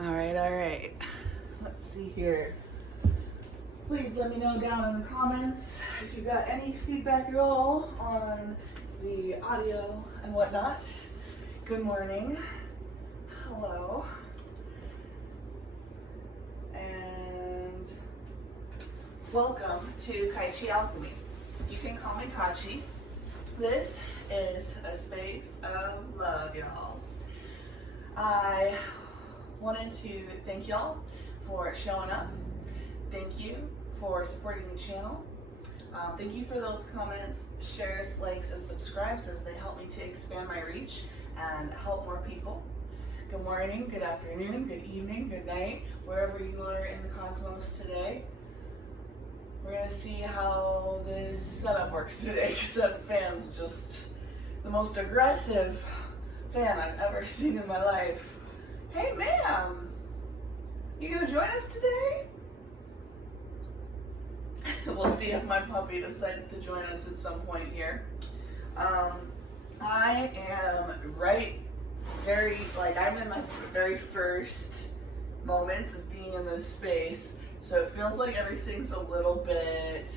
All right. Let's see here. Please let me know down in the comments if you got any feedback at all on the audio and whatnot. Good morning. Hello. And welcome to Kaichi Alchemy. You can call me Kachi. This is a space of love, y'all. I wanted to thank y'all for showing up. Thank you for supporting the channel. Thank you for those comments, shares, likes, and subscribes as they help me to expand my reach and help more people. Good morning, good afternoon, good evening, good night, wherever you are in the cosmos today. We're gonna see how this setup works today, because that fan's just the most aggressive fan I've ever seen in my life. Hey ma'am, you gonna join us today? We'll see if my puppy decides to join us at some point here. I am I'm in my very first moments of being in this space, so it feels like everything's a little bit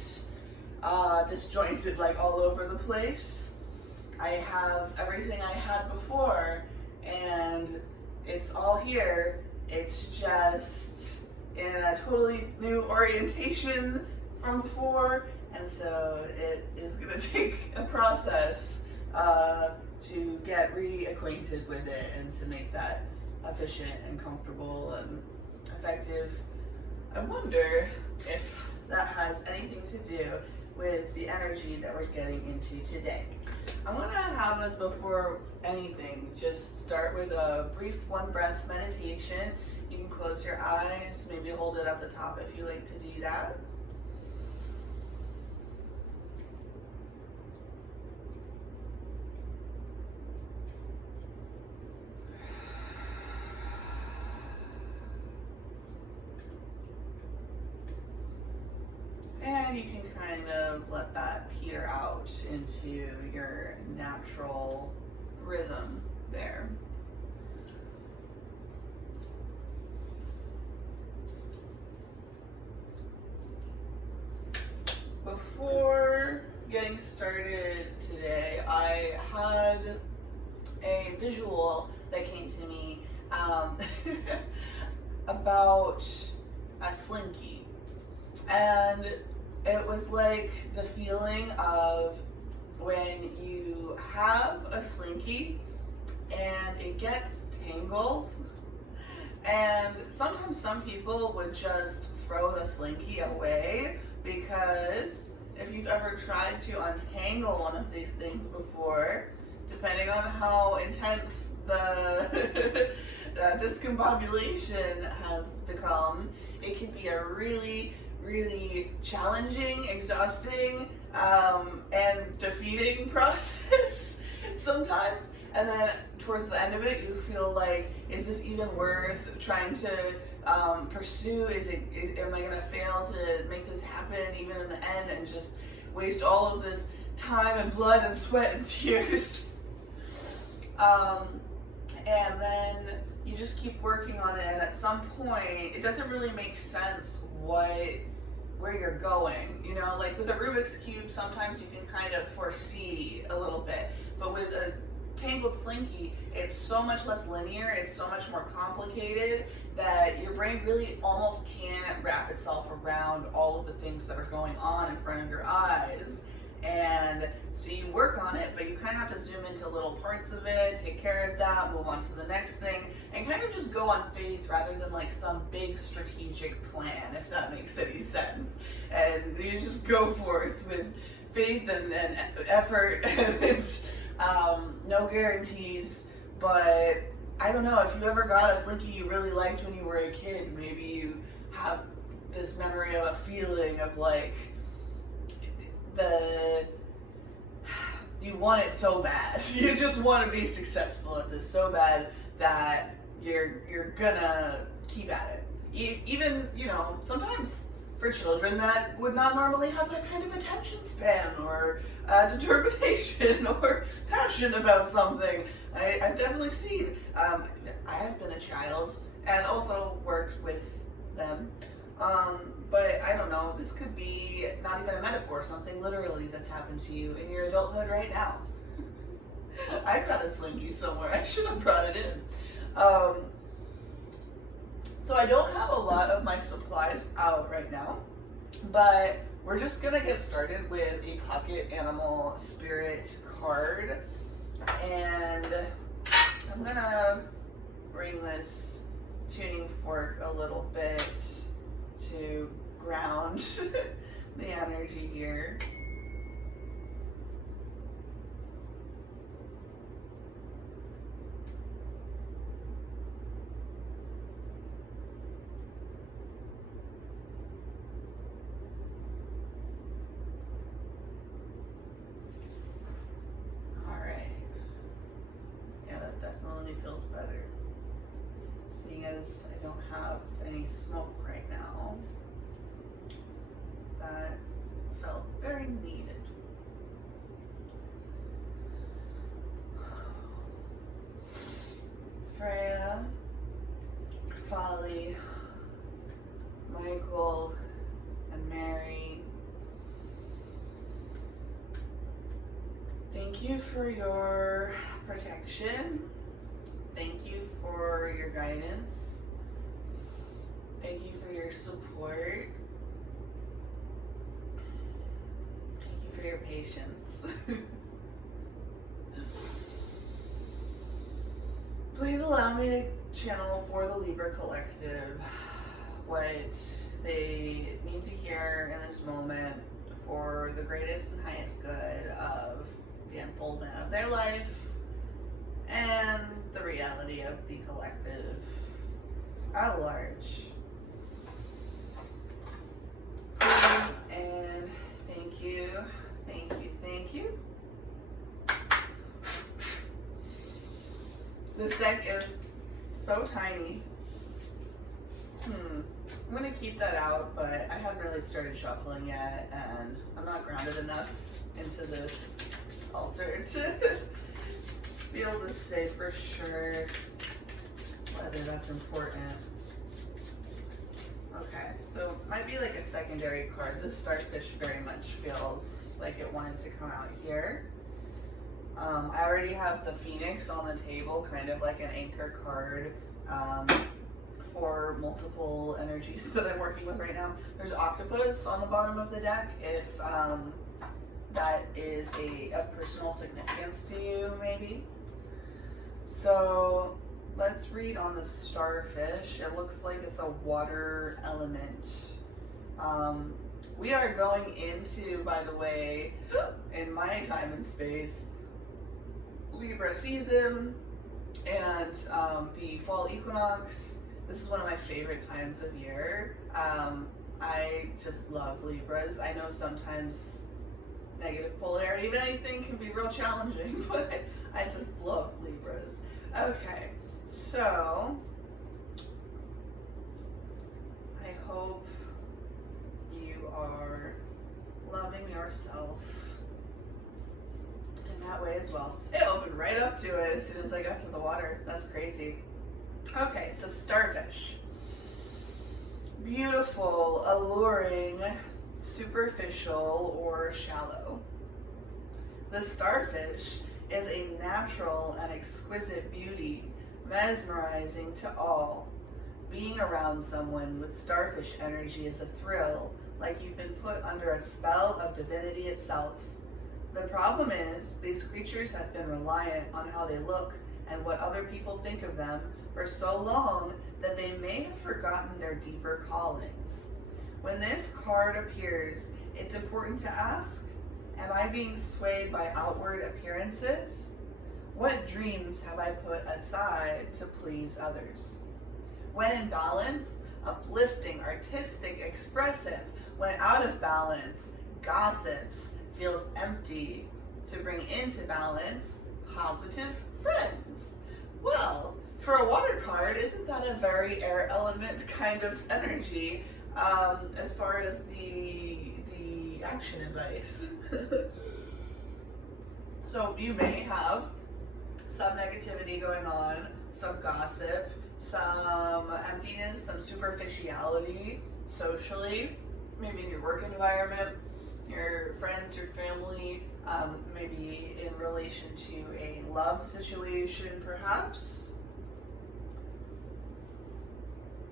disjointed, like all over the place. I have everything I had before, and it's all here. It's just in a totally new orientation from before, and so it is gonna take a process to get reacquainted with it and to make that efficient and comfortable and effective. I wonder if that has anything to do with the energy that we're getting into today. I'm gonna have us, before anything, just start with a brief one breath meditation. You can close your eyes, maybe hold it at the top if you like to do that. And you can kind of let that peter out into your natural rhythm there. Before getting started today, I had a visual that came to me about a slinky. And it was like the feeling of when you have a slinky and it gets tangled, and sometimes some people would just throw the slinky away, because if you've ever tried to untangle one of these things before, depending on how intense the discombobulation has become, it can be a really challenging, exhausting, and defeating process sometimes. And then towards the end of it, you feel like, is this even worth trying to pursue? Am I gonna fail to make this happen even in the end, and just waste all of this time and blood and sweat and tears? And then you just keep working on it, and at some point, it doesn't really make sense where you're going, you know, like with a Rubik's Cube, sometimes you can kind of foresee a little bit, but with a tangled slinky, it's so much less linear, it's so much more complicated, that your brain really almost can't wrap itself around all of the things that are going on in front of your eyes. And so you work on it, but you kind of have to zoom into little parts of it, take care of that, move on to the next thing, and kind of just go on faith rather than like some big strategic plan, if that makes any sense. And you just go forth with faith and effort and no guarantees. But I don't know, if you ever got a slinky you really liked when you were a kid, maybe you have this memory of a feeling of like, you want it so bad. You just want to be successful at this so bad that you're gonna keep at it. Even, you know, sometimes for children that would not normally have that kind of attention span or determination or passion about something. I've definitely seen. I have been a child and also worked with them. But I don't know, this could be not even a metaphor, something literally that's happened to you in your adulthood right now. I've got a slinky somewhere. I should have brought it in. So I don't have a lot of my supplies out right now, but we're just gonna get started with a pocket animal spirit card, and I'm gonna bring this tuning fork a little bit to ground the energy here. Feels better. Seeing as I don't have any smoke right now, that felt very needed. Freya, Folly, Michael, and Mary, thank you for your protection. Thank you for your guidance. Thank you for your support. Thank you for your patience. Please allow me to channel for the Libra collective what they need to hear in this moment for the greatest and highest good of the unfoldment of their life and the reality of the collective at large. Please and thank you, thank you, thank you. This deck is so tiny. I'm gonna keep that out, but I haven't really started shuffling yet, and I'm not grounded enough into this altar to be able to say for sure whether that's important. Okay, so might be like a secondary card. This starfish very much feels like it wanted to come out here. I already have the Phoenix on the table, kind of like an anchor card for multiple energies that I'm working with right now. There's octopus on the bottom of the deck if that is of personal significance to you, maybe. So let's read on the starfish. It looks like it's a water element. We are going into, by the way, in my time and space, Libra season and the fall equinox. This is one of my favorite times of year. I just love Libras. I know sometimes negative polarity of anything can be real challenging, but I just love Libras. Okay, so I hope you are loving yourself in that way as well. It opened right up to it as soon as I got to the water. That's crazy. Okay, so starfish. Beautiful, alluring, superficial, or shallow. The starfish is a natural and exquisite beauty, mesmerizing to all. Being around someone with starfish energy is a thrill, like you've been put under a spell of divinity itself. The problem is, these creatures have been reliant on how they look and what other people think of them for so long that they may have forgotten their deeper callings. When this card appears, it's important to ask, am I being swayed by outward appearances? What dreams have I put aside to please others? When in balance, uplifting, artistic, expressive. When out of balance, gossips, feels empty. To bring into balance, positive friends. Well, for a water card, isn't that a very air element kind of energy? as far as the action advice. So you may have some negativity going on, some gossip, some emptiness, some superficiality socially, maybe in your work environment, your friends, your family, maybe in relation to a love situation, perhaps.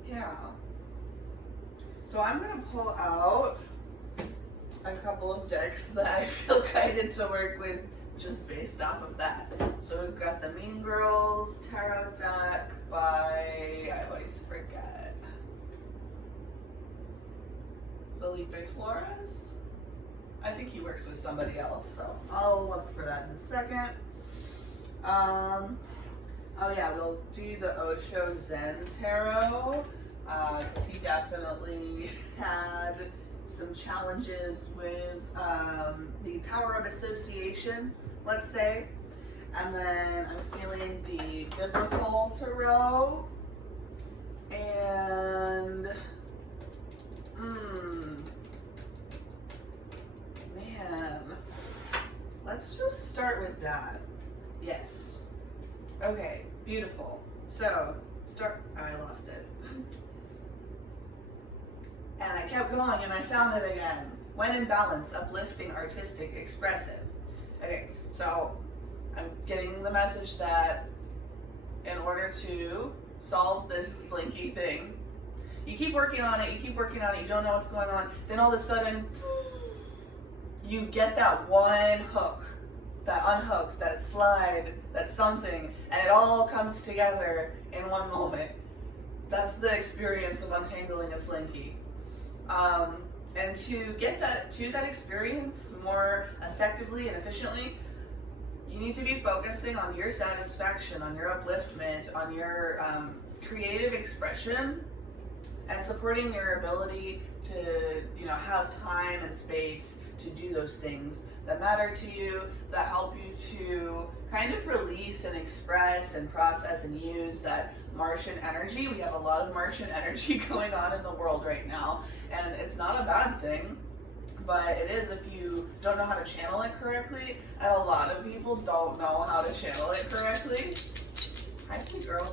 Yeah. So I'm going to pull out a couple of decks that I feel guided to work with just based off of that. So we've got the Mean Girls Tarot deck by, I always forget, Felipe Flores? I think he works with somebody else, so I'll look for that in a second. Oh yeah, we'll do the Osho Zen Tarot, because he definitely had some challenges with the power of association, let's say. And then I'm feeling the Biblical Tarot, and man, let's just start with that. Yes. Okay, beautiful. So, I lost it. And I kept going and I found it again. When in balance, uplifting, artistic, expressive. Okay, so I'm getting the message that in order to solve this slinky thing, you keep working on it, you don't know what's going on, then all of a sudden, you get that one hook, that unhook, that slide, that something, and it all comes together in one moment. That's the experience of untangling a slinky. And to get that experience more effectively and efficiently, you need to be focusing on your satisfaction, on your upliftment, on your creative expression, and supporting your ability to, have time and space to do those things that matter to you, that help you to kind of release and express and process and use that Martian energy. We have a lot of Martian energy going on in the world right now, and it's not a bad thing, but it is if you don't know how to channel it correctly, and a lot of people don't know how to channel it correctly. Hi, sweet girl.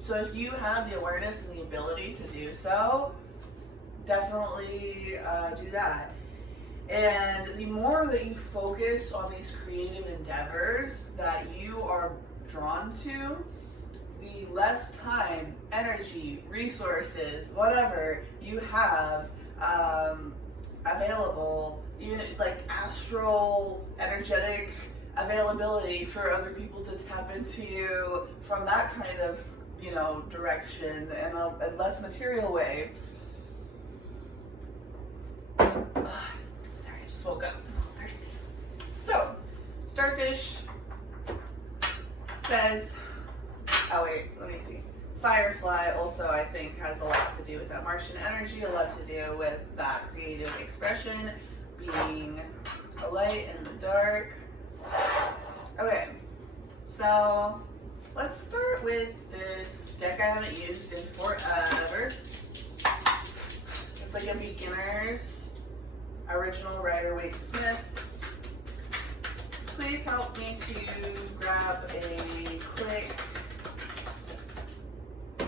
So if you have the awareness and the ability to do so, definitely do that. And the more that you focus on these creative endeavors that you are drawn to, the less time, energy, resources, whatever you have available, even like astral, energetic availability for other people to tap into you from that kind of, direction and a less material way. Sorry, I just woke up. I'm thirsty. So, Starfish says, let me see. Firefly also, I think, has a lot to do with that Martian energy, a lot to do with that creative expression, being a light in the dark. Okay, so let's start with this deck I haven't used in forever. It's like a beginner's original Rider-Waite Smith. Please help me to grab a quick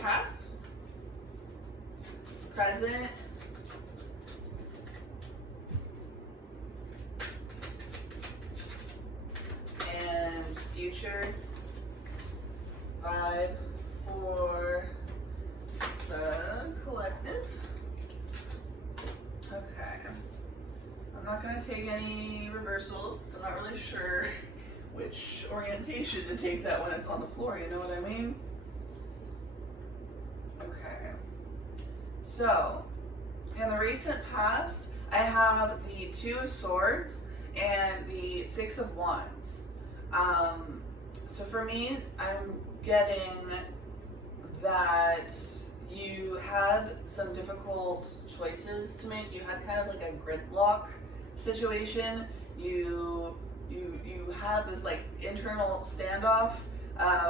past, present, and future vibe for the collective. Okay. I'm not going to take any reversals because I'm not really sure which orientation to take that when it's on the floor, you know what I mean? Okay. So, in the recent past, I have the Two of Swords and the Six of Wands. So for me, I'm getting that you had some difficult choices to make. You had kind of like a gridlock situation. You had this like internal standoff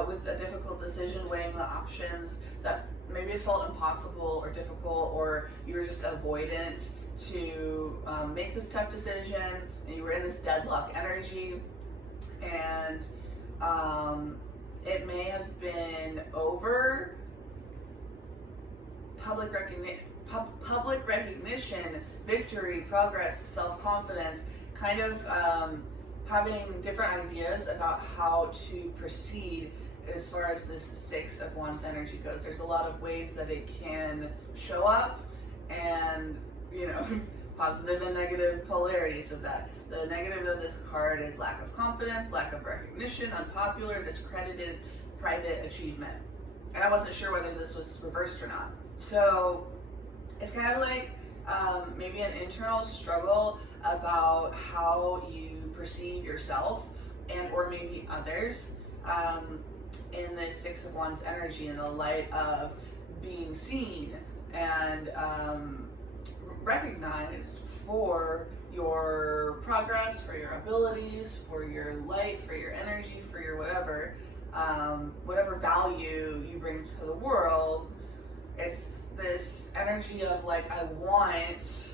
with a difficult decision, weighing the options that maybe it felt impossible or difficult, or you were just avoidant to make this tough decision, and you were in this deadlock energy, and it may have been over public recognition, victory, progress, self-confidence, kind of having different ideas about how to proceed as far as this Six of Wands energy goes. There's a lot of ways that it can show up, and positive and negative polarities of that. The negative of this card is lack of confidence, lack of recognition, unpopular, discredited, private achievement. And I wasn't sure whether this was reversed or not. So it's kind of like maybe an internal struggle about how you perceive yourself and or maybe others in this Six of Wands energy, in the light of being seen and recognized for your progress, for your abilities, for your light, for your energy, for your whatever value you bring to the world. It's this energy of like, I want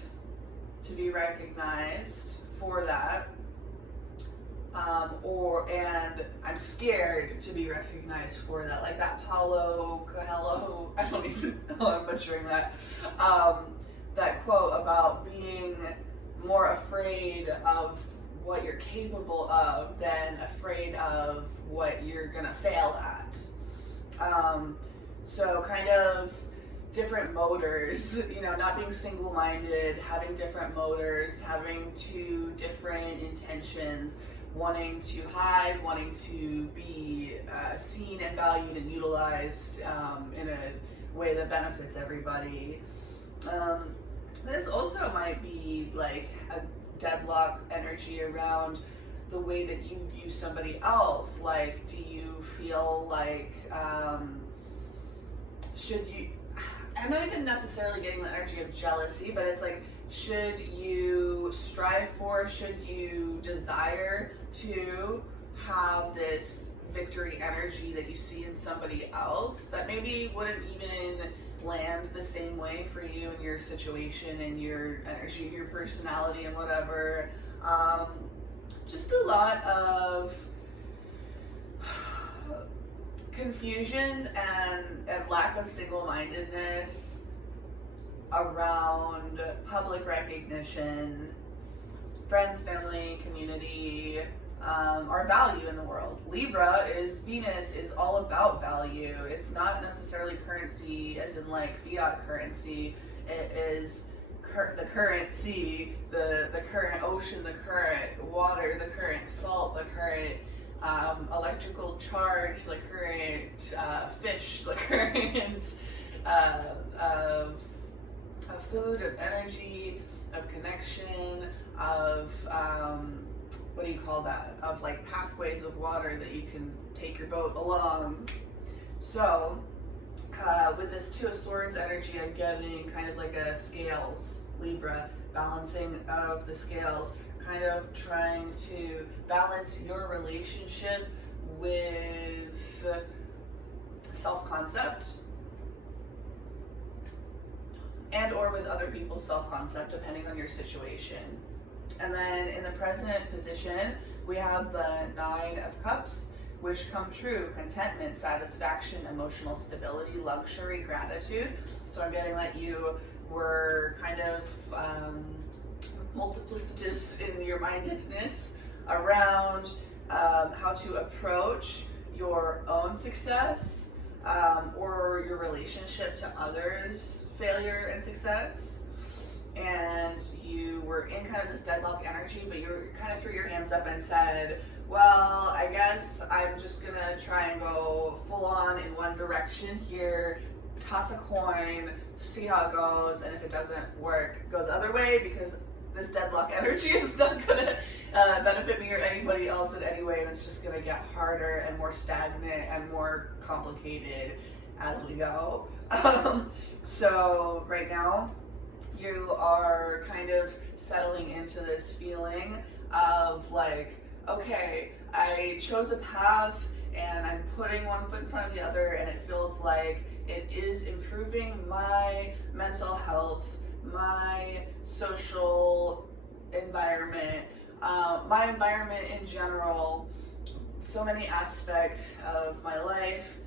to be recognized for that, and I'm scared to be recognized for that. Like that Paulo Coelho, I don't even know, I'm butchering that. That quote about being more afraid of what you're capable of than afraid of what you're gonna fail at. So kind of different motors, not being single-minded, having different motors, having two different intentions, wanting to hide, wanting to be seen and valued and utilized in a way that benefits everybody. This also might be like a deadlock energy around the way that you view somebody else. Like, do you feel like, I'm not even necessarily getting the energy of jealousy, but it's like, should you strive for, should you desire to have this victory energy that you see in somebody else that maybe wouldn't even land the same way for you and your situation and your energy, your personality and whatever. Just a lot of confusion and lack of single-mindedness around public recognition, friends, family, community, our value in the world. Libra Venus is all about value. It's not necessarily currency as in like fiat currency. It is the current sea, the current ocean, the current water, the current salt, the current electrical charge, the current fish, the current of food, of energy, of connection, of what do you call that? Of like pathways of water that you can take your boat along. So with this Two of Swords energy, I'm getting kind of like a scales, Libra, balancing of the scales, kind of trying to balance your relationship with self-concept and or with other people's self-concept, depending on your situation. And then in the present position, we have the Nine of Cups, wish come true, contentment, satisfaction, emotional stability, luxury, gratitude. So I'm getting that you were kind of multiplicitous in your mindedness around how to approach your own success or your relationship to others' failure and success. And you were in kind of this deadlock energy, but you kind of threw your hands up and said, well, I guess I'm just gonna try and go full on in one direction here, toss a coin, see how it goes, and if it doesn't work, go the other way, because this deadlock energy is not gonna benefit me or anybody else in any way, and it's just gonna get harder and more stagnant and more complicated as we go. So right now, you are kind of settling into this feeling of like, okay, I chose a path and I'm putting one foot in front of the other, and it feels like It is improving my mental health, my social environment, my environment in general. So many aspects of my life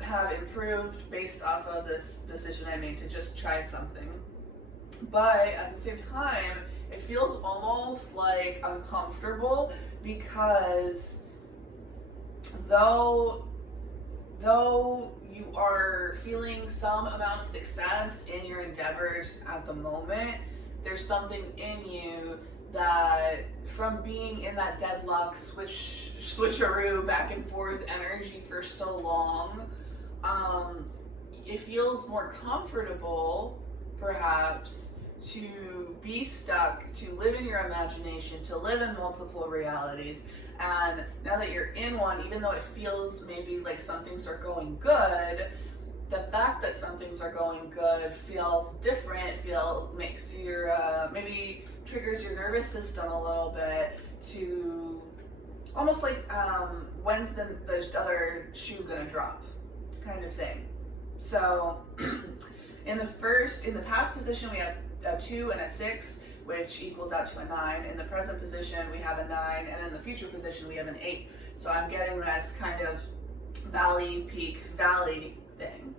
have improved based off of this decision I made to just try something. But at the same time, it feels almost like uncomfortable because though you are feeling some amount of success in your endeavors at the moment, there's something in you that from being in that deadlock switcheroo back and forth energy for so long, it feels more comfortable perhaps to be stuck, to live in your imagination, to live in multiple realities. And now that you're in one, even though it feels maybe like some things are going good, the fact that some things are going good feels different, makes your, maybe triggers your nervous system a little bit to almost like, when's the other shoe gonna drop kind of thing. So in the past position, we have a 2 and a 6, which equals out to a 9. In the present position, we have a 9, and in the future position, we have an 8. So I'm getting this kind of valley, peak, valley thing.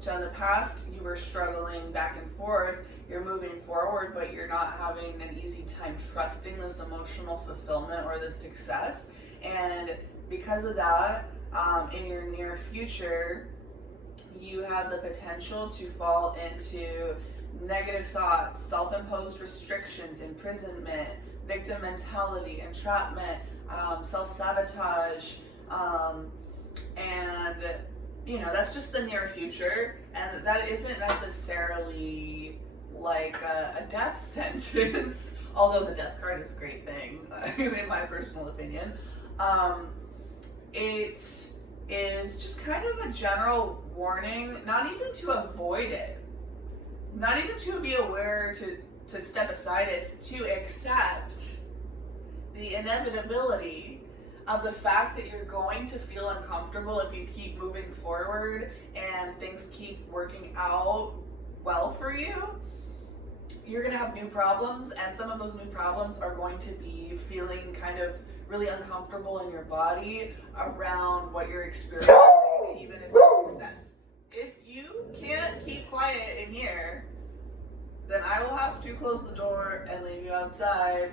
So in the past, you were struggling back and forth. You're moving forward, but you're not having an easy time trusting this emotional fulfillment or this success. And because of that, in your near future, you have the potential to fall into negative thoughts, self-imposed restrictions, imprisonment, victim mentality, entrapment, self-sabotage, and that's just the near future, and that isn't necessarily like a death sentence, although the death card is a great thing, in my personal opinion. It is just kind of a general warning, not even to avoid it, not even to be aware to step aside it, to accept the inevitability of the fact that you're going to feel uncomfortable if you keep moving forward and things keep working out well for you. You're going to have new problems, and some of those new problems are going to be feeling kind of really uncomfortable in your body around what you're experiencing, even if it's success. If you can't keep quiet in here, then I will have to close the door and leave you outside,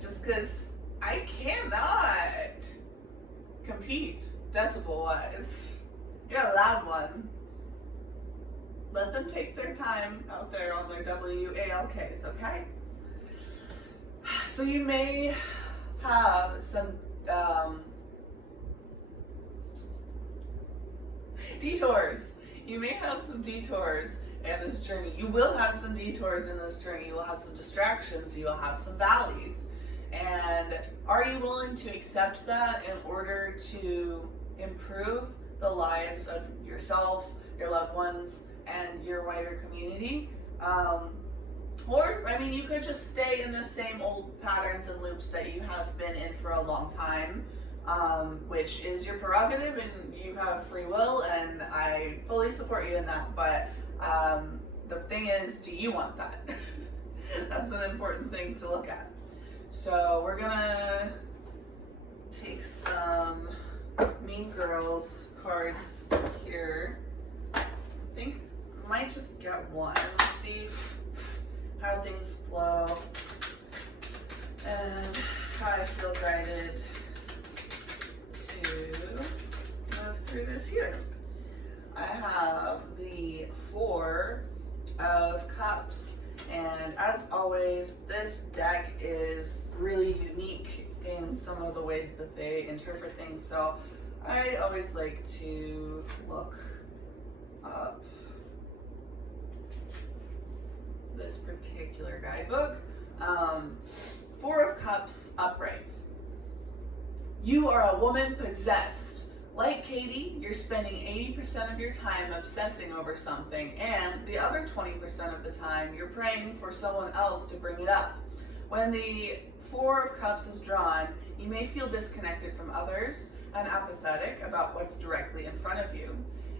just because I cannot compete decibel-wise. You're a loud one. Let them take their time out there on their WALKs, okay? So you may have some detours. You may have some detours in this journey. You will have some detours in this journey. You will have some distractions. You will have some valleys. And are you willing to accept that in order to improve the lives of yourself, your loved ones, and your wider community? Or, you could just stay in the same old patterns and loops that you have been in for a long time, which is your prerogative, and you have free will, and I fully support you in that. But the thing is, do you want that? That's an important thing to look at. So we're gonna take some Mean Girls cards here. I think I might just get one. Let's see how things flow and how I feel guided to move through this here. I have the 4 of Cups, and as always, this deck is really unique in some of the ways that they interpret things, so I always like to look up this particular guidebook. 4 of Cups upright. You are a woman possessed. Like Katie, you're spending 80% of your time obsessing over something, and the other 20% of the time you're praying for someone else to bring it up. When the Four of Cups is drawn, you may feel disconnected from others and apathetic about what's directly in front of you.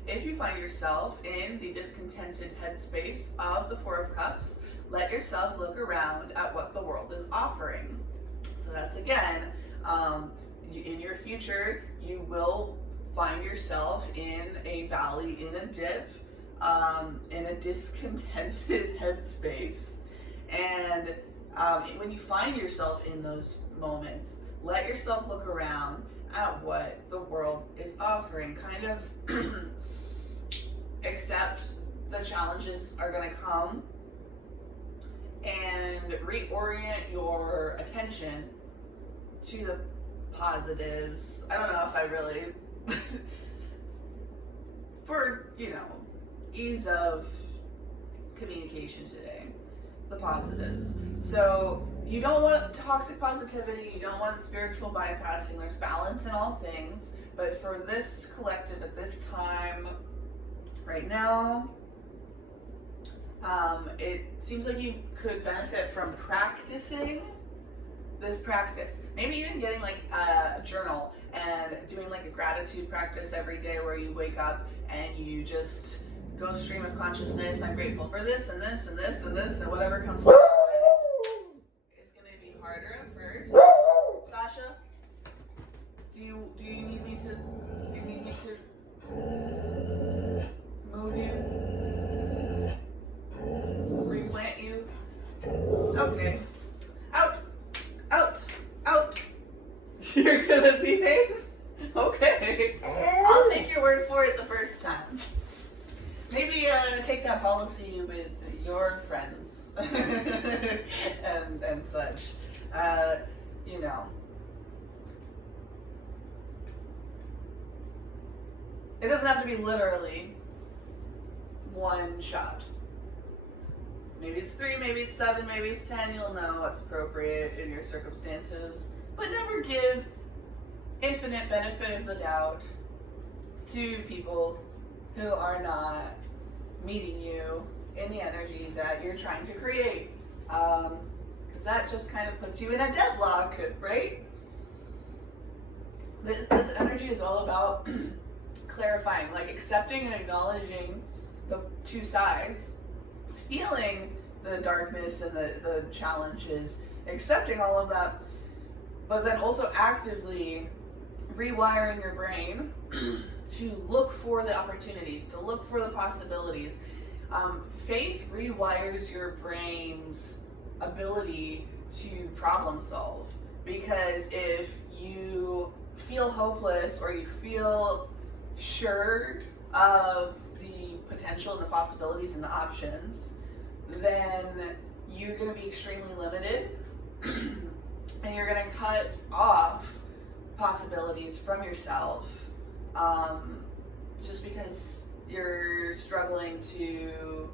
If you find yourself in the discontented headspace of the Four of Cups, let yourself look around at what the world is offering. So that's again, in your future, you will find yourself in a valley, in a dip, in a discontented headspace. And when you find yourself in those moments, let yourself look around at what the world is offering. Kind of accept the challenges are going to come and reorient your attention to the positives. I don't know if I really, for, ease of communication today, the positives. So you don't want toxic positivity, you don't want spiritual bypassing. There's balance in all things, but for this collective at this time, right now, it seems like you could benefit from practicing this practice. Maybe even getting like a journal and doing like a gratitude practice every day where you wake up and you just go stream of consciousness. I'm grateful for this and this and this and this and whatever comes to you. It's gonna be harder at first. Sasha, do you need me to move you? Replant you? Okay. Out. You're gonna behave? Okay. I'll take your word for it the first time. Maybe take that policy with your friends and such. It doesn't have to be literally one shot. Maybe it's 3, maybe it's 7, maybe it's 10. You'll know what's appropriate in your circumstances. But never give infinite benefit of the doubt to people who are not meeting you in the energy that you're trying to create. Because that just kind of puts you in a deadlock, right? This energy is all about clarifying, like accepting and acknowledging the two sides, feeling the darkness and the challenges, accepting all of that, but then also actively rewiring your brain to look for the opportunities, to look for the possibilities. Faith rewires your brain's ability to problem solve, because if you feel hopeless or you feel sure of the potential and the possibilities and the options, then you're going to be extremely limited and you're going to cut off possibilities from yourself, just because you're struggling to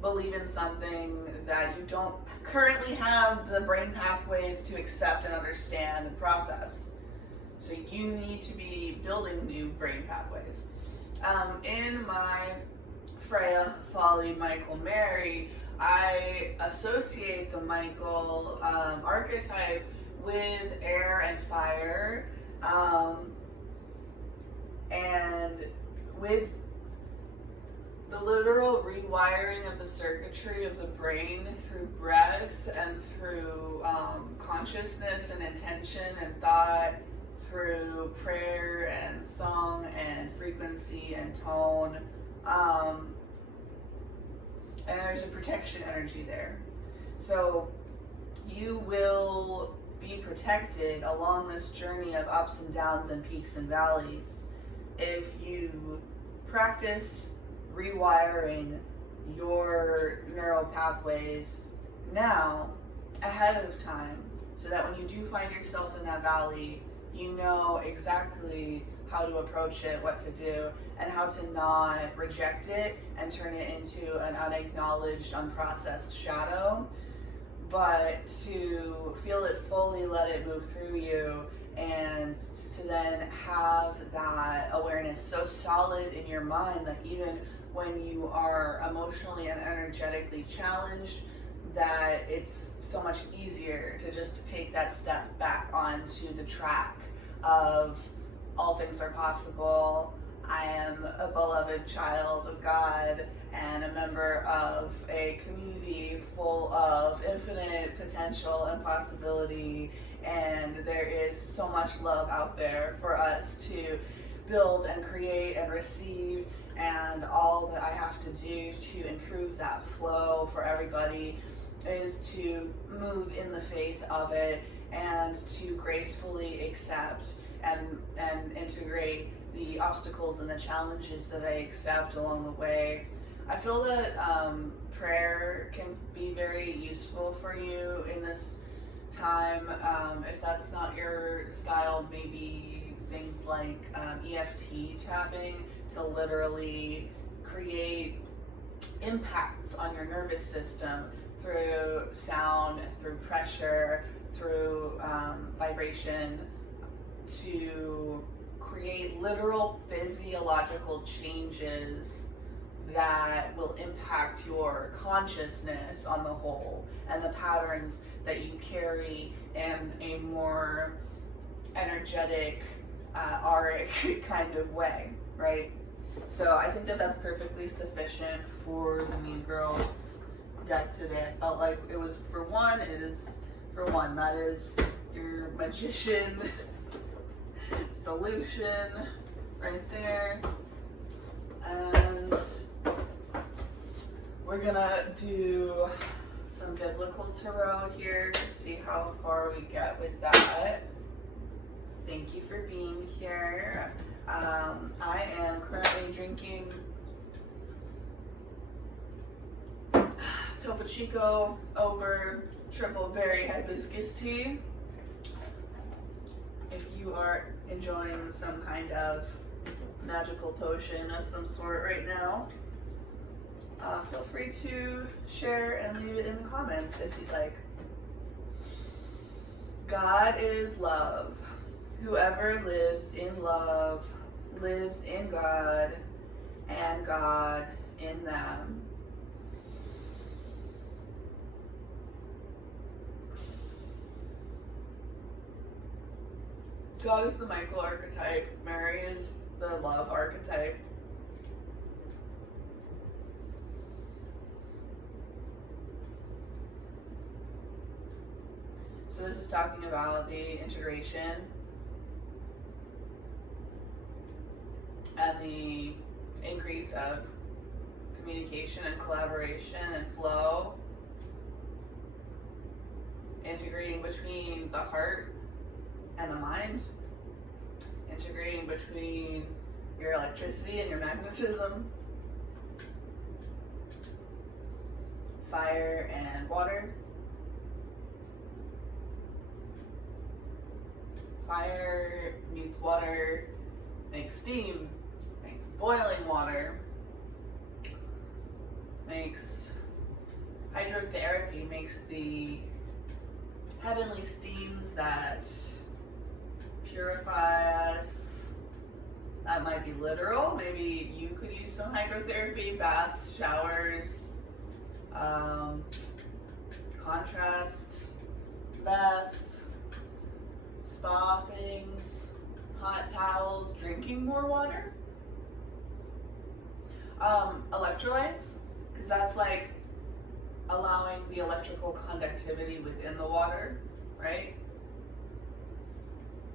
believe in something that you don't currently have the brain pathways to accept and understand and process. So you need to be building new brain pathways. In my Freya, Folly, Michael, Mary, I associate the Michael archetype with air and fire, and with the literal rewiring of the circuitry of the brain through breath and through consciousness and intention and thought, through prayer and song and frequency and tone. And there's a protection energy there. So you will be protected along this journey of ups and downs and peaks and valleys if you practice rewiring your neural pathways now ahead of time, so that when you do find yourself in that valley, you know exactly how to approach it, what to do, and how to not reject it and turn it into an unacknowledged, unprocessed shadow, but to feel it fully, let it move through you, and to then have that awareness so solid in your mind that even when you are emotionally and energetically challenged, that it's so much easier to just take that step back onto the track of all things are possible. I am a beloved child of God and a member of a community full of infinite potential and possibility, and there is so much love out there for us to build and create and receive, and all that I have to do to improve that flow for everybody is to move in the faith of it and to gracefully accept and integrate the obstacles and the challenges that I accept along the way. I feel that prayer can be very useful for you in this time. If that's not your style, maybe things like EFT tapping to literally create impacts on your nervous system through sound, through pressure, through vibration, to create literal physiological changes that will impact your consciousness on the whole and the patterns that you carry in a more energetic, auric kind of way, right? So I think that that's perfectly sufficient for the Mean Girls deck today. I felt like it was for one, it is for one. That is your magician solution right there. And we're gonna do some biblical tarot here to see how far we get with that. Thank you for being here. I am currently drinking Topo Chico over triple berry hibiscus tea. If you are enjoying some kind of magical potion of some sort right now, feel free to share and leave it in the comments if you'd like. God is love. Whoever lives in love lives in God and God in them. God is the Michael archetype. Mary is the love archetype. So this is talking about the integration and the increase of communication and collaboration and flow, integrating between the heart and the mind, integrating between your electricity and your magnetism, fire and water. Fire meets water, makes steam, makes boiling water, makes hydrotherapy, makes the heavenly steams that purify us. That might be literal. Maybe you could use some hydrotherapy, baths, showers, contrast baths, spa things, hot towels, drinking more water, electrolytes, because that's like allowing the electrical conductivity within the water, right?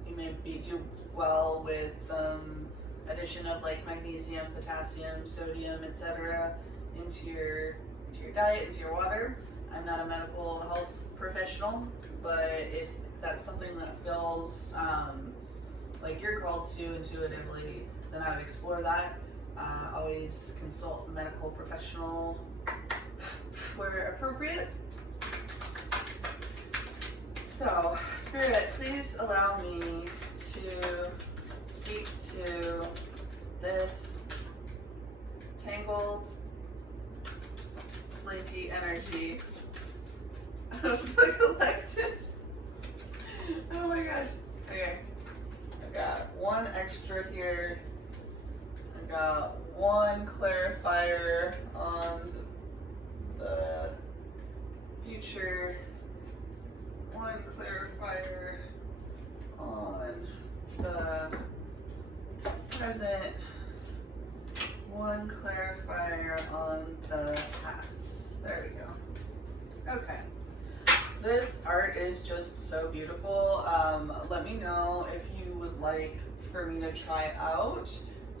You may do well with some addition of like magnesium, potassium, sodium, etc. into your diet, into your water. I'm not a medical health professional, but if that's something that feels like you're called to intuitively, then I would explore that. Always consult a medical professional where appropriate. So, Spirit, please allow me to speak to this tangled, slinky energy of the collective. Oh my gosh. Okay. I got one extra here. I got one clarifier on the future, 1 clarifier on the present, 1 clarifier on the past. There we go. Okay. This art is just so beautiful. Let me know if you would like for me to try out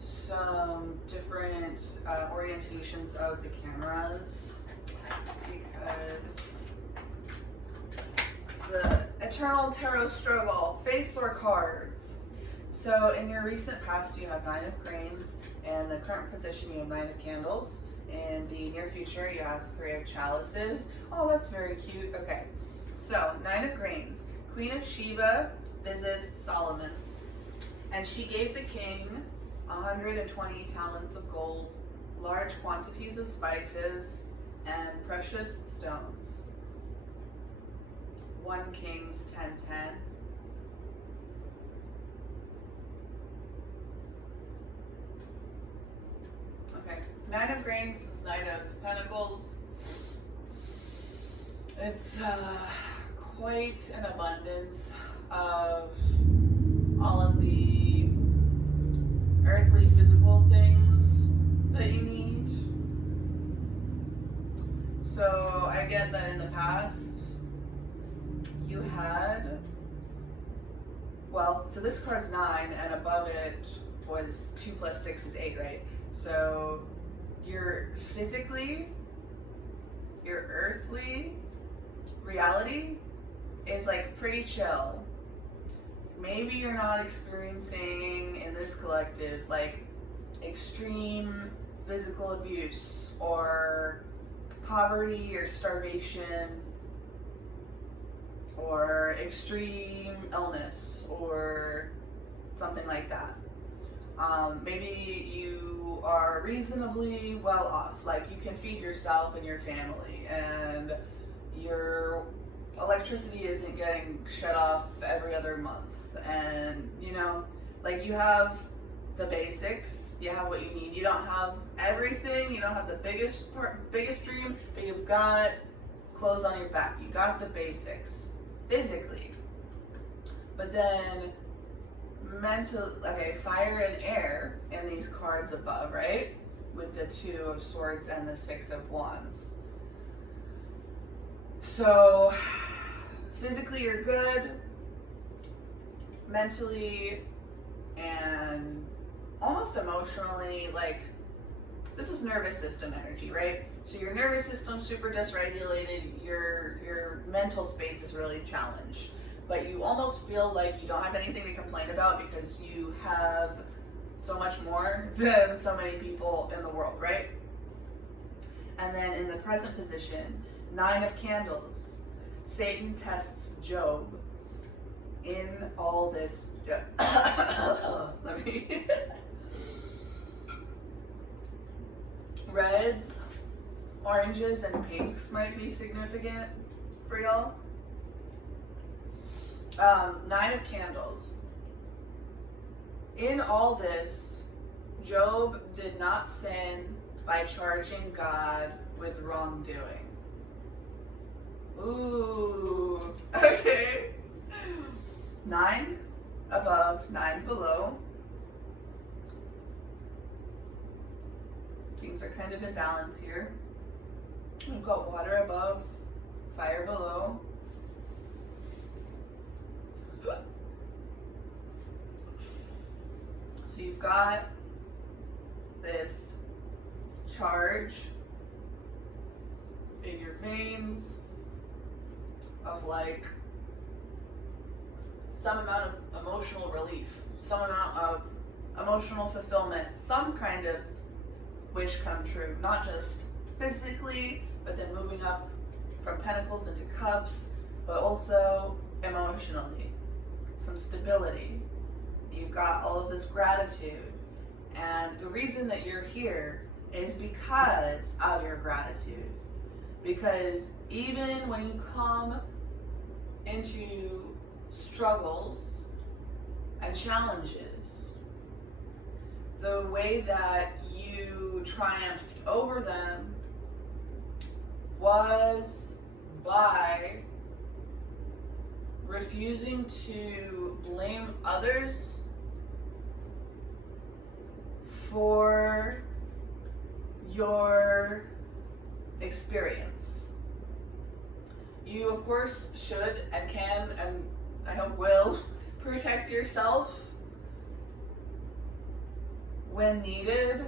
some different orientations of the cameras, because it's the eternal tarot struggle, face or cards. So in your recent past you have 9 of Krans, and the current position you have 9 of Candles. In the near future you have 3 of Chalices. Oh, that's very cute. Okay, so 9 of Krans. Queen of Sheba visits Solomon, and she gave the king 120 talents of gold, large quantities of spices, and precious stones. 1 Kings 10:10. Okay, 9 of Krans is 9 of Pentacles. It's quite an abundance of all of the earthly physical things that you need. So I get that in the past you had, well, so this card's 9 and above it was 2 plus 6 is 8, right? So your physically, your earthly reality is like pretty chill. Maybe you're not experiencing in this collective like extreme physical abuse or poverty or starvation or extreme illness or something like that. Maybe you are reasonably well off, like you can feed yourself and your family, and your electricity isn't getting shut off every other month, and you know, like you have the basics, you have what you need. You don't have everything, you don't have the biggest dream, but you've got clothes on your back, you got the basics physically. But then mental, okay, fire and air in these cards above, right, with the 2 of Swords and the 6 of Wands. So physically you're good, mentally and almost emotionally, like this is nervous system energy, right? So your nervous system's super dysregulated, your mental space is really challenged, but you almost feel like you don't have anything to complain about because you have so much more than so many people in the world, right? And then in the present position, 9 of Candles. Satan tests Job in all this. Let me. Reds, oranges, and pinks might be significant for y'all. 9 of Candles. In all this, Job did not sin by charging God with wrongdoing. Ooh, okay. 9 above, 9 below. Things are kind of in balance here. We've got water above, fire below. So you've got this charge in your veins of like some amount of emotional relief, some amount of emotional fulfillment, some kind of wish come true, not just physically, but then moving up from Pentacles into Cups, but also emotionally, some stability. You've got all of this gratitude, and the reason that you're here is because of your gratitude. Because even when you come into struggles and challenges, the way that you triumphed over them was by refusing to blame others for your experience. You, of course, should and can, and I hope will, protect yourself when needed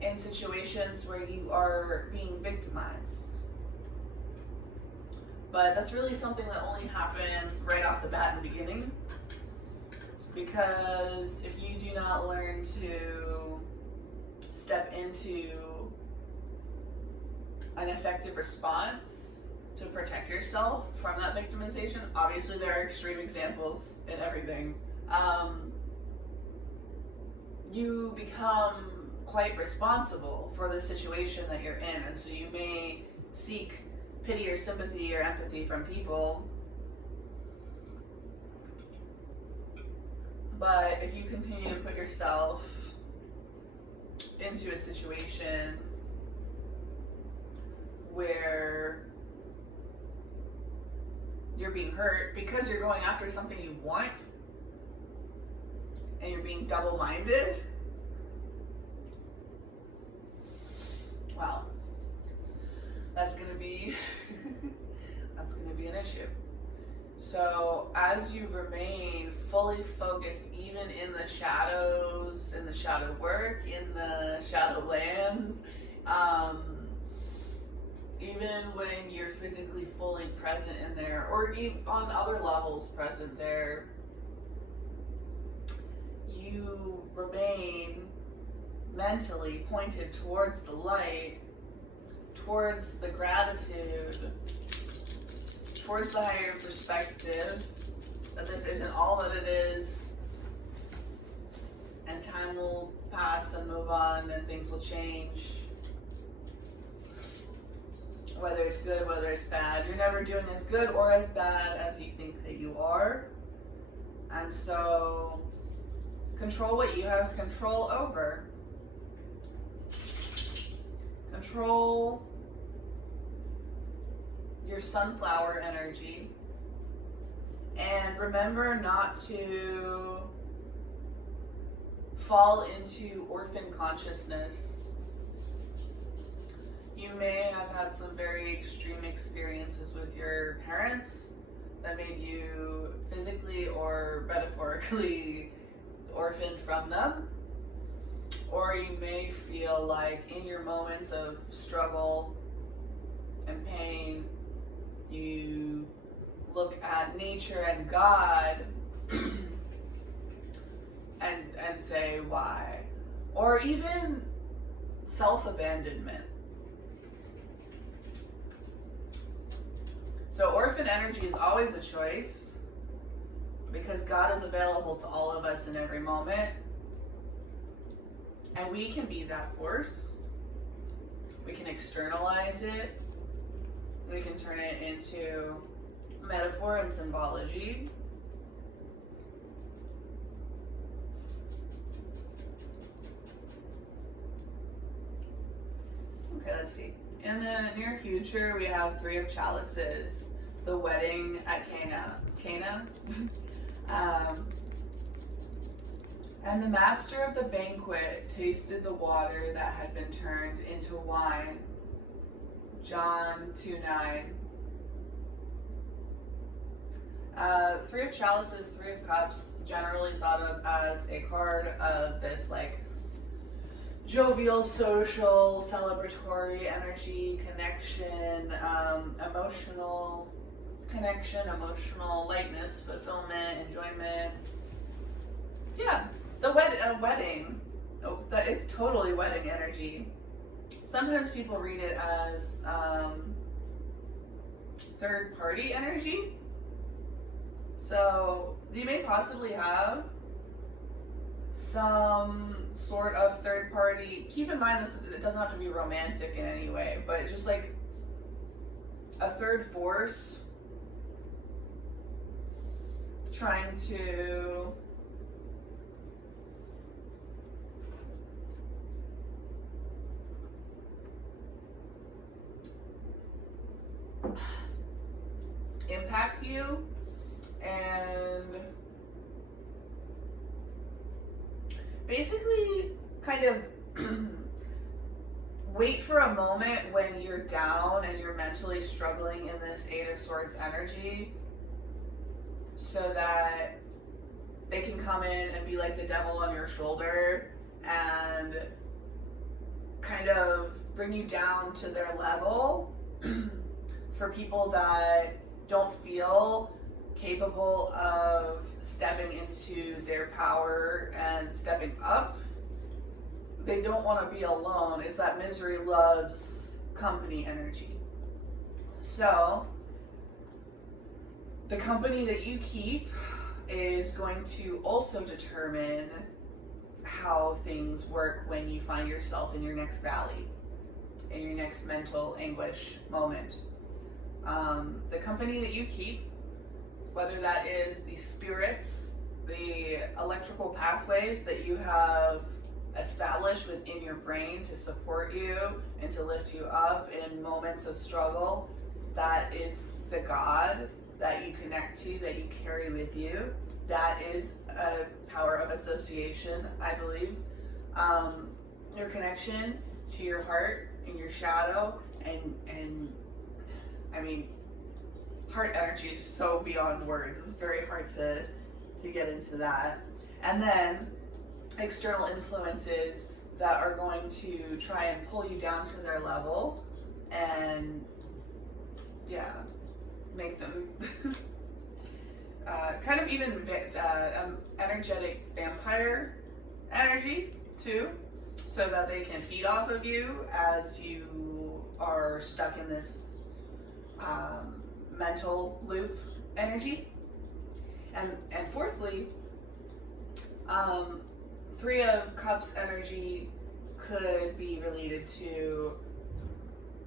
in situations where you are being victimized. But that's really something that only happens right off the bat in the beginning. Because if you do not learn to step into an effective response to protect yourself from that victimization, obviously there are extreme examples in everything, you become quite responsible for the situation that you're in. And so you may seek pity or sympathy or empathy from people. But if you continue to put yourself into a situation where you're being hurt because you're going after something you want and you're being double-minded, well, that's gonna be that's gonna be an issue. So as you remain fully focused, even in the shadows, in the shadow work, in the shadow lands, even when you're physically fully present in there, or even on other levels present there, you remain mentally pointed towards the light, towards the gratitude, towards the higher perspective, that this isn't all that it is, and time will pass and move on and things will change. Whether it's good, whether it's bad, you're never doing as good or as bad as you think that you are. And so control what you have control over. Control your sunflower energy, and remember not to fall into orphan consciousness. You may have had some very extreme experiences with your parents that made you physically or metaphorically orphaned from them. Or you may feel like in your moments of struggle and pain, you look at nature and God and say, why? Or even self-abandonment. So orphan energy is always a choice, because God is available to all of us in every moment. And we can be that force. We can externalize it. We can turn it into metaphor and symbology. Okay, let's see. In the near future, we have 3 of Chalices, the wedding at Cana. And the master of the banquet tasted the water that had been turned into wine. John 2:9. 3 of Chalices, 3 of Cups, generally thought of as a card of this like jovial, social, celebratory energy, connection, emotional connection, emotional lightness, fulfillment, enjoyment. Yeah, the wedding. Oh, it's totally wedding energy. Sometimes people read it as third party energy. So you may possibly have some sort of third party. Keep in mind, it doesn't have to be romantic in any way, but just like a third force trying to impact you, and basically kind of wait for a moment when you're down and you're mentally struggling in this Eight of Swords energy, so that they can come in and be like the devil on your shoulder and kind of bring you down to their level. For people that don't feel capable of stepping into their power and stepping up, they don't want to be alone. It's that misery loves company energy. So the company that you keep is going to also determine how things work when you find yourself in your next valley, in your next mental anguish moment. The company that you keep, whether that is the spirits, the electrical pathways that you have established within your brain to support you and to lift you up in moments of struggle, that is the God that you connect to, that you carry with you. That is a power of association, I believe. Your connection to your heart and your shadow, and I mean, heart energy is so beyond words. It's very hard to get into that. And then external influences that are going to try and pull you down to their level and make them kind of even energetic vampire energy too, so that they can feed off of you as you are stuck in this mental loop energy. And fourthly, Three of Cups energy could be related to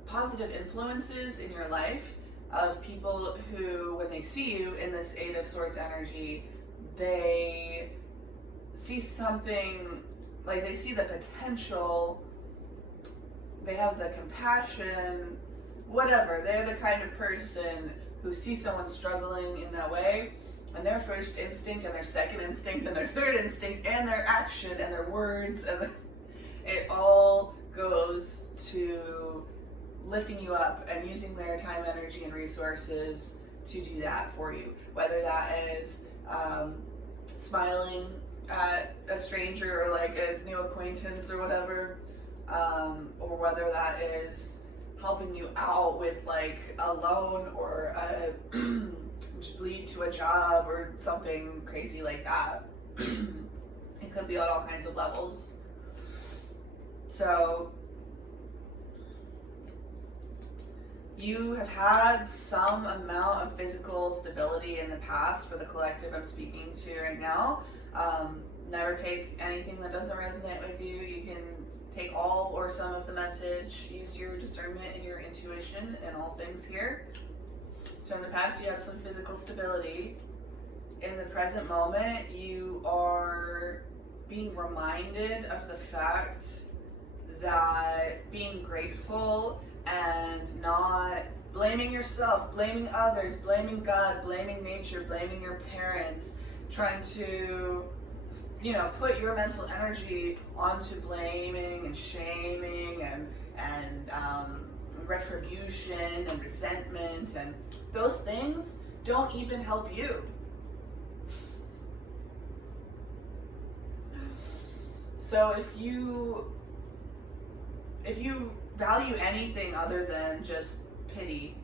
positive influences in your life of people who, when they see you in this Eight of Swords energy, they see something, like they see the potential, they have the compassion, whatever. They're the kind of person who sees someone struggling in that way, and their first instinct and their second instinct and their third instinct and their action and their words, and it all goes to lifting you up and using their time, energy, and resources to do that for you. Whether that is smiling at a stranger or like a new acquaintance or whatever, or whether that is helping you out with like a loan or a lead to a job or something crazy like that. It could be on all kinds of levels. So you have had some amount of physical stability in the past for the collective I'm speaking to right now. Never take anything that doesn't resonate with you. You can take all or some of the message. Use your discernment and your intuition in all things here. So in the past you had some physical stability. In the present moment you are being reminded of the fact that being grateful and not blaming yourself, blaming others, blaming God, blaming nature, blaming your parents, trying to, put your mental energy onto blaming and shaming and retribution and resentment, and those things don't even help you. So if you value anything other than just pity,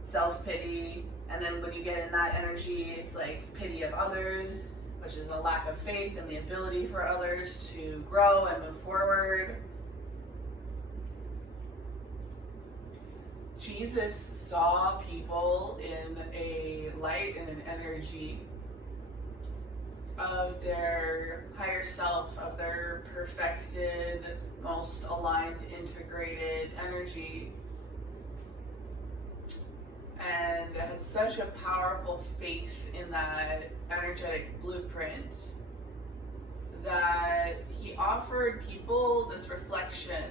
self-pity, and then when you get in that energy, it's like pity of others, which is a lack of faith in the ability for others to grow and move forward. Jesus saw people in a light and an energy of their higher self, of their perfected, most aligned, integrated energy, and had such a powerful faith in that energetic blueprint that he offered people this reflection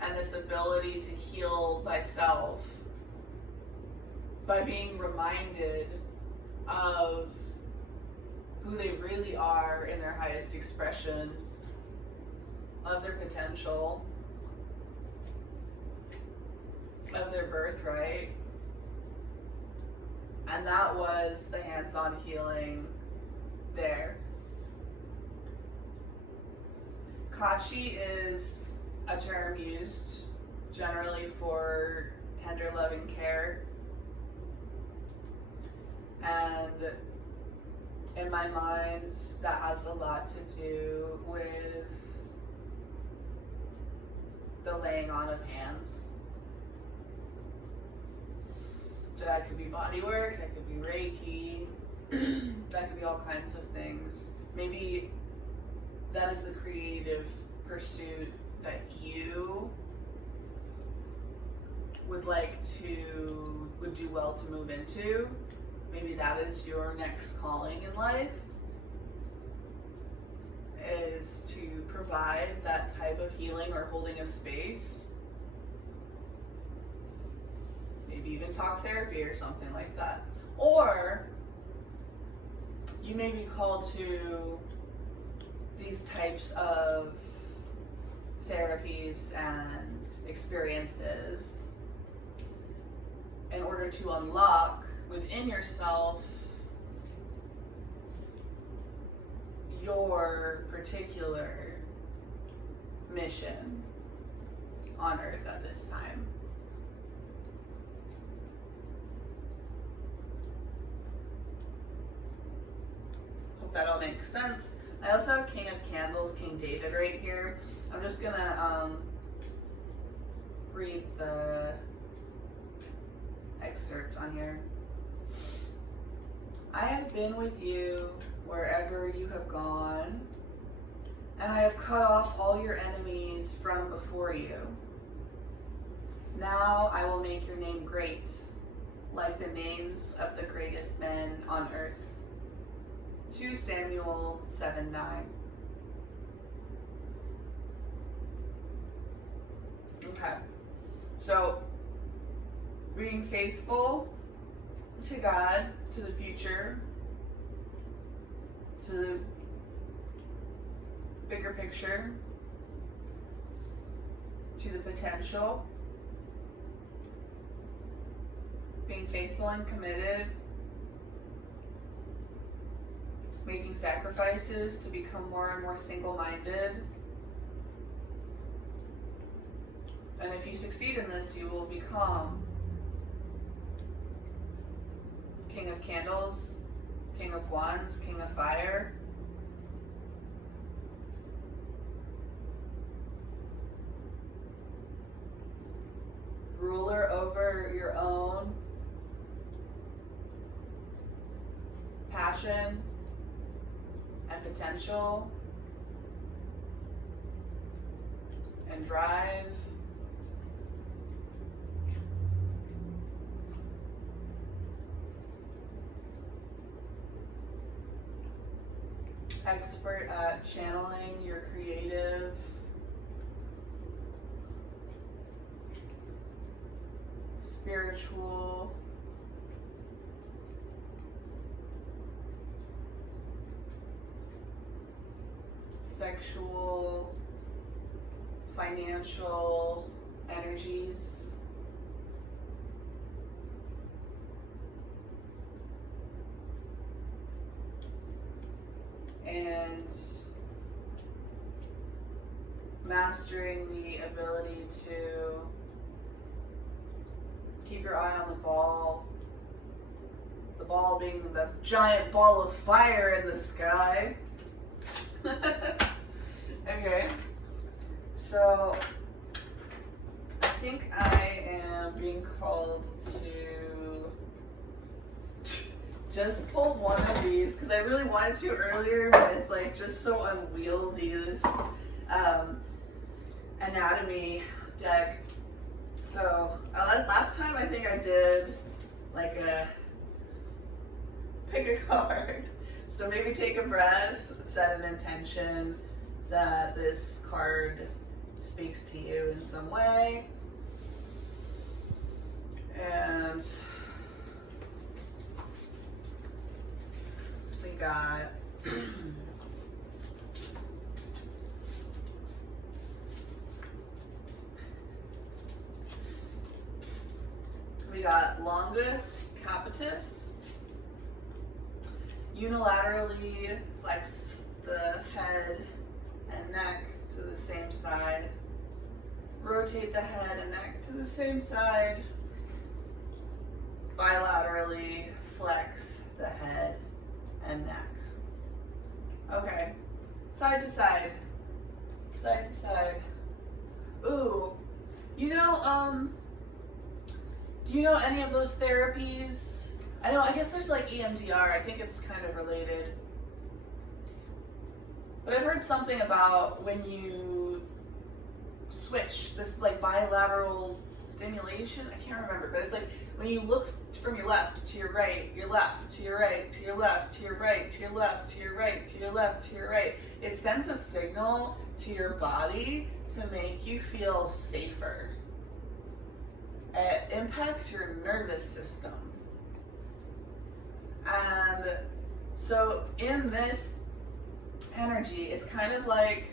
and this ability to heal thyself by being reminded of who they really are in their highest expression, of their potential, of their birthright. And that was the hands-on healing there. Kachi is a term used generally for tender loving care. And in my mind, that has a lot to do with the laying on of hands. So that could be body work, that could be Reiki, that could be all kinds of things. Maybe that is the creative pursuit that you would do well to move into. Maybe that is your next calling in life, is to provide that type of healing or holding of space. Maybe even talk therapy or something like that. Or you may be called to these types of therapies and experiences in order to unlock within yourself your particular mission on Earth at this time. Hope that all makes sense. I also have King of Candles, King David right here. I'm just gonna read the excerpt on here. I have been with you wherever you have gone, and I have cut off all your enemies from before you. Now I will make your name great, like the names of the greatest men on earth. 2 Samuel 7:9. Okay, so being faithful to God, to the future, to the bigger picture, to the potential, being faithful and committed, making sacrifices to become more and more single-minded. And if you succeed in this, you will become King of Candles, King of Wands, King of Fire. Ruler over your own passion and potential and drive. Expert at channeling your creative, spiritual, sexual, financial energies. And mastering the ability to keep your eye on the ball being the giant ball of fire in the sky. Okay, so I think I am being called to just pull one of these because I really wanted to earlier, but it's like just so unwieldy, this anatomy deck. So last time I think I did like pick a card. So maybe take a breath, set an intention that this card speaks to you in some way, and got we got longus capitis. Unilaterally flex the head and neck to the same side. Rotate the head and neck to the same side. Bilaterally flex the head and neck. Okay, side to side, side to side. Ooh, do you know any of those therapies? I guess there's like EMDR, I think it's kind of related. But I've heard something about when you switch, this like bilateral stimulation, I can't remember, but it's like when you look from your left to your right, your left to your right, to your left, to your right, to your left, to your right, to your left, to your right, it sends a signal to your body to make you feel safer. It impacts your nervous system. And so in this energy, it's kind of like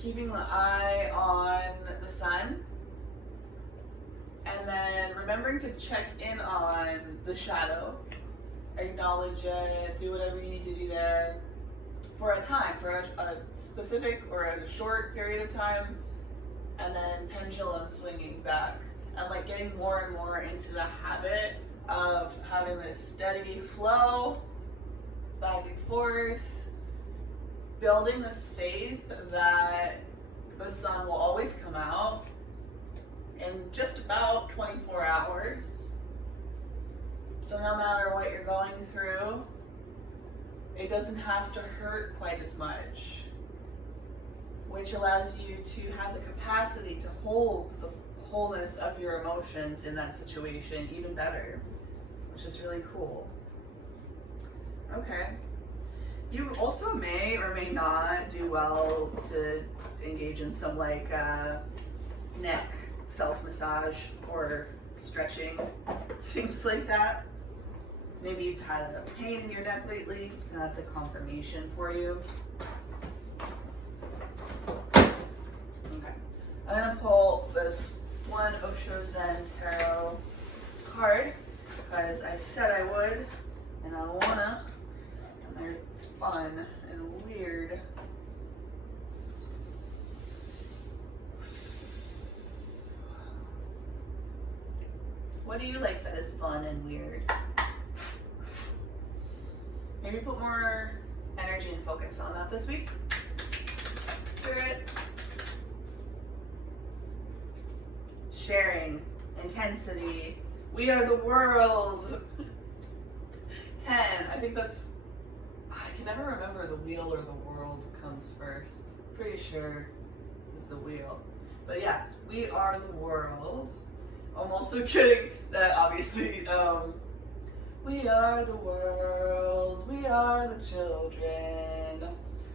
keeping the eye on the sun and then remembering to check in on the shadow, acknowledge it, do whatever you need to do there for a time, for a specific or a short period of time, and then pendulum swinging back and like getting more and more into the habit of having this steady flow back and forth, building this faith that the sun will always come out in just about 24 hours. So no matter what you're going through, it doesn't have to hurt quite as much, which allows you to have the capacity to hold the wholeness of your emotions in that situation even better, which is really cool. Okay. You also may or may not do well to engage in some like neck self-massage or stretching, things like that. Maybe you've had a pain in your neck lately, and that's a confirmation for you. Okay. I'm gonna pull this one Osho Zen Tarot card because I said I would, and I wanna, and they're fun and weird. What do you like that is fun and weird? Maybe put more energy and focus on that this week. Spirit. Sharing. Intensity. We are the world. 10. I think that's... I can never remember the wheel or the world comes first. Pretty sure it's the wheel. But yeah, we are the world. I'm also kidding that obviously, we are the world, we are the children.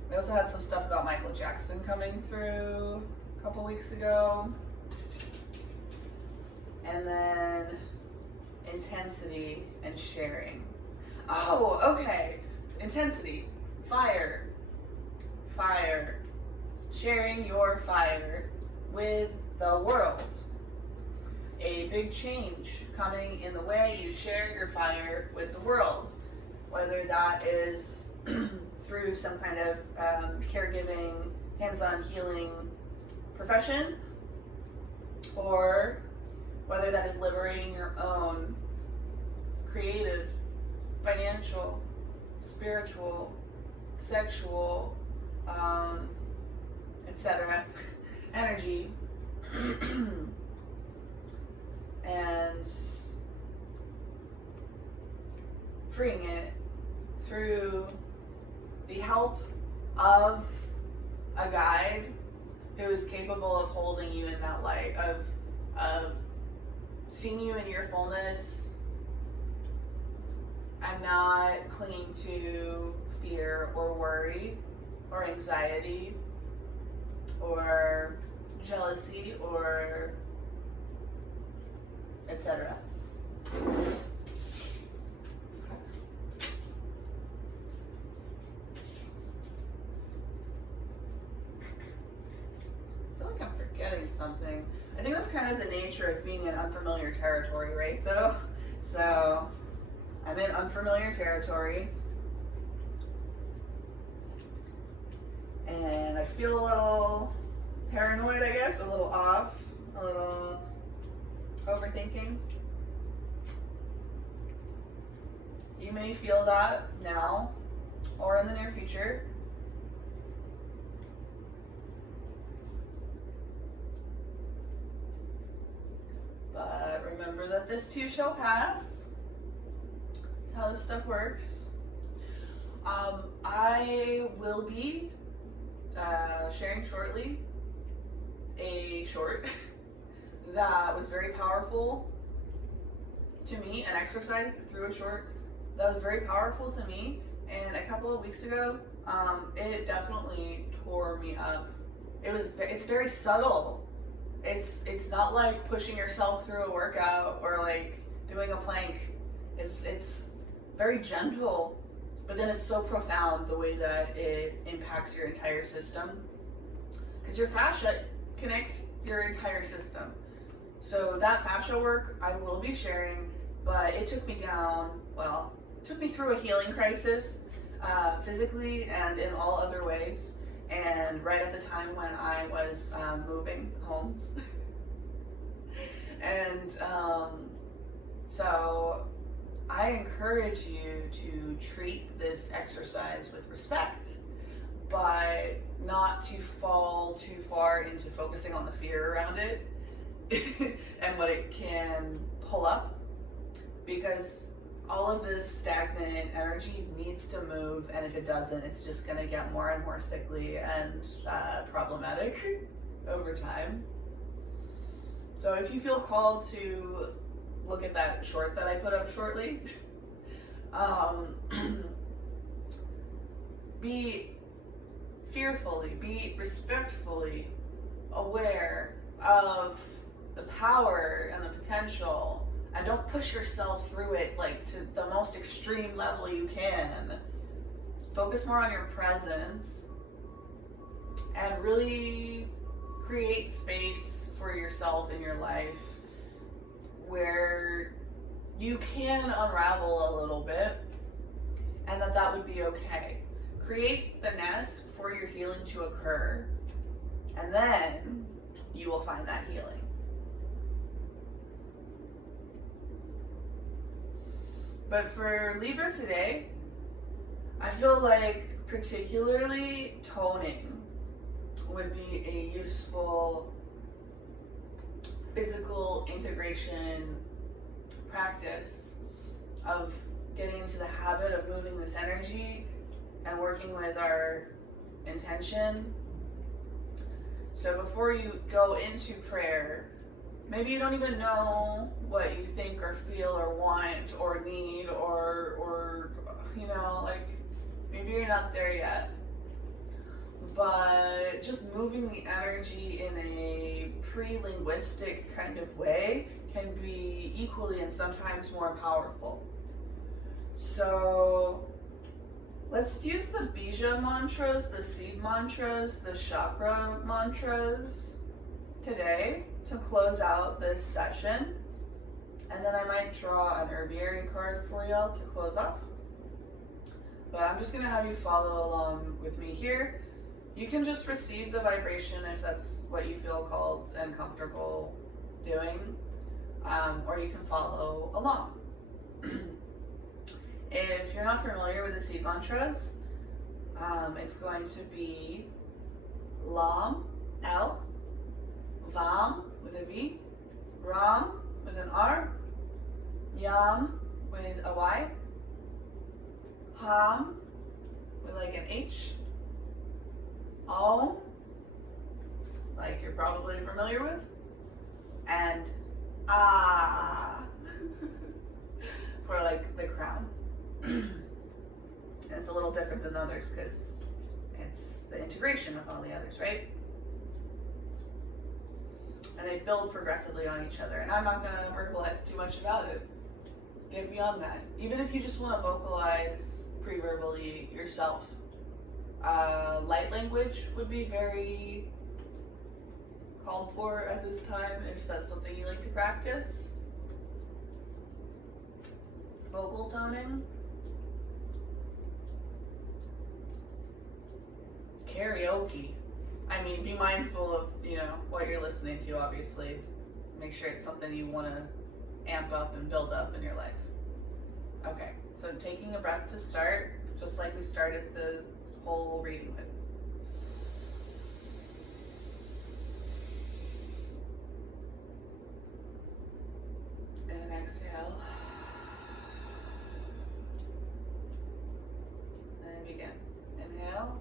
We also had some stuff about Michael Jackson coming through a couple weeks ago. And then intensity and sharing. Oh, okay. Intensity, fire, fire. Sharing your fire with the world. A big change coming in the way you share your fire with the world, whether that is through some kind of caregiving, hands-on healing profession, or whether that is liberating your own creative, financial, spiritual, sexual, etc. energy. And freeing it through the help of a guide who is capable of holding you in that light, of seeing you in your fullness and not clinging to fear or worry or anxiety or jealousy or etc. forgetting something. I think that's kind of the nature of being in unfamiliar territory, right, though? So, I'm in unfamiliar territory. And I feel a little paranoid, I guess, a little off, a little overthinking. You may feel that now or in the near future. But remember that this too shall pass. That's how this stuff works. I will be sharing shortly a short that was very powerful to me, an exercise through a short that was very powerful to me, and a couple of weeks ago, it definitely tore me up. It's very subtle. It's not like pushing yourself through a workout or like doing a plank. It's very gentle, but then it's so profound the way that it impacts your entire system. Because your fascia connects your entire system. So that fascia work I will be sharing, but it took me down, well, it took me through a healing crisis, physically and in all other ways. And right at the time when I was moving homes. And so I encourage you to treat this exercise with respect, but not to fall too far into focusing on the fear around it and what it can pull up, because all of this stagnant energy needs to move, and if it doesn't, it's just going to get more and more sickly and problematic over time. So if you feel called to look at that short that I put up shortly, be fearfully, be respectfully aware of the power and the potential, and don't push yourself through it like to the most extreme level you can. Focus more on your presence and really create space for yourself in your life where you can unravel a little bit, and that would be okay. Create the nest for your healing to occur, and then you will find that healing. But for Libra today, I feel like particularly toning would be a useful physical integration practice of getting into the habit of moving this energy and working with our intention. So before you go into prayer, maybe you don't even know what you think or feel or want or need or you know, like maybe you're not there yet. But just moving the energy in a pre-linguistic kind of way can be equally and sometimes more powerful. So let's use the bija mantras, the seed mantras, the chakra mantras today to close out this session. And then I might draw an herbiary card for y'all to close off. But I'm just going to have you follow along with me here. You can just receive the vibration if that's what you feel called and comfortable doing, or you can follow along. If you're not familiar with the seed mantras, it's going to be Lam, L, Vam with a V, Ram with an R, Yam with a Y, Ham with like an H, Om, like you're probably familiar with, and Ah for like the crown. And it's a little different than the others because it's the integration with all the others, right? And they build progressively on each other. And I'm not going to verbalize too much about it. Get beyond that. Even if you just want to vocalize pre-verbally yourself, light language would be very called for at this time if that's something you like to practice. Vocal toning. Karaoke. I mean, be mindful of, what you're listening to, obviously. Make sure it's something you want to amp up and build up in your life. Okay, so taking a breath to start, just like we started the whole reading with. And exhale. And begin. Inhale.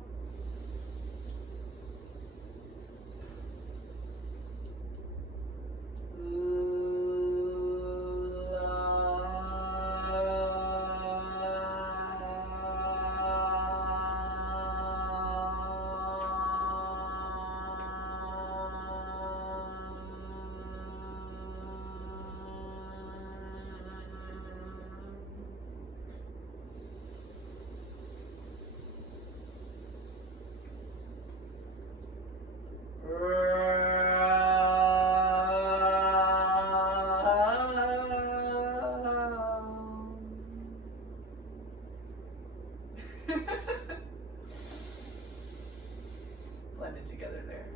Blended together there.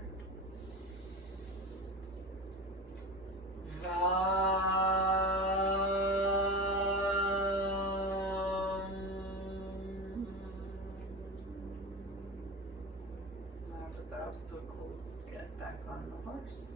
Laugh at the obstacles, get back on the horse.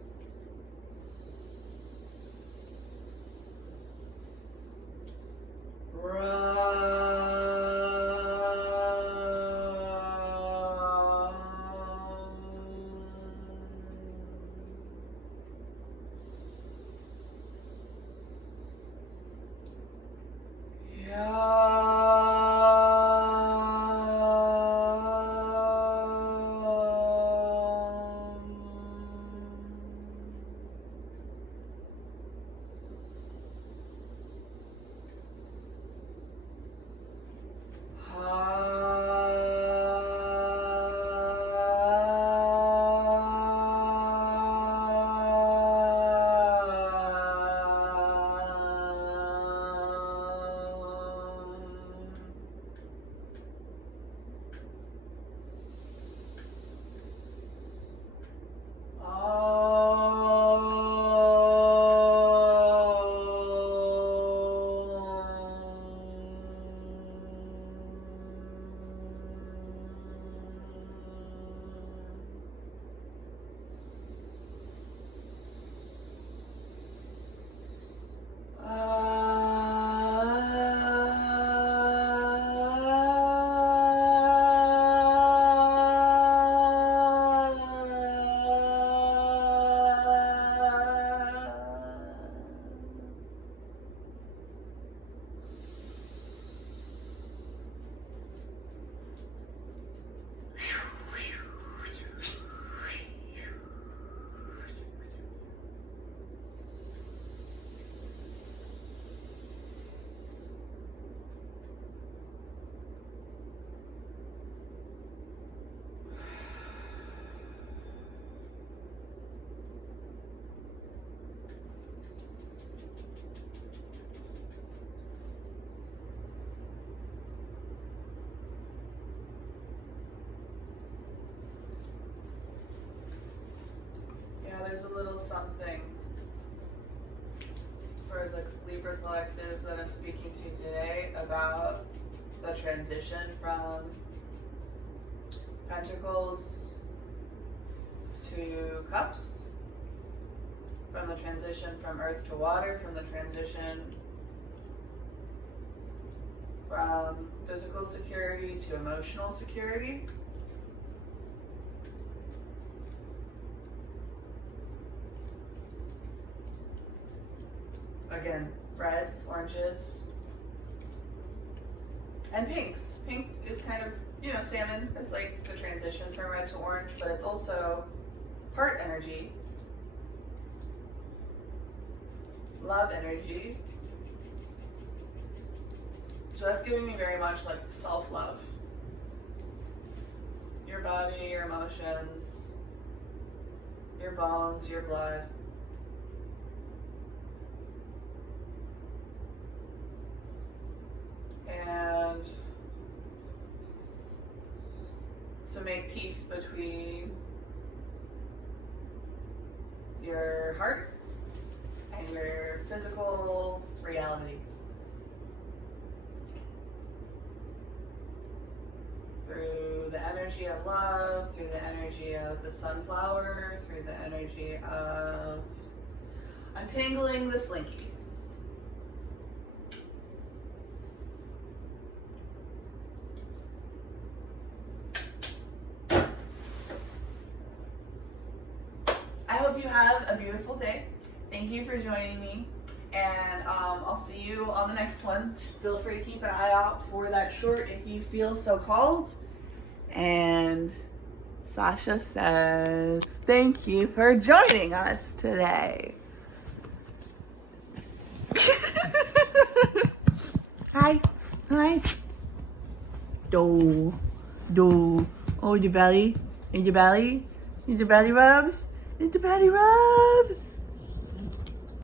There's a little something for the Libra collective that I'm speaking to today about the transition from Pentacles to Cups, from the transition from Earth to Water, from the transition from physical security to emotional security. Again, reds, oranges, and pinks. Pink is kind of, salmon is like the transition from red to orange, but it's also heart energy, love energy. So that's giving me very much like self-love. Your body, your emotions, your bones, your blood. And to make peace between your heart and your physical reality. Through the energy of love, through the energy of the sunflower, through the energy of untangling the slinky. I hope you have a beautiful day. Thank you for joining me, and I'll see you on the next one. Feel free to keep an eye out for that short if you feel so called. And Sasha says, thank you for joining us today. Hi. Do. Oh, your belly. And your belly? Is the belly rubs?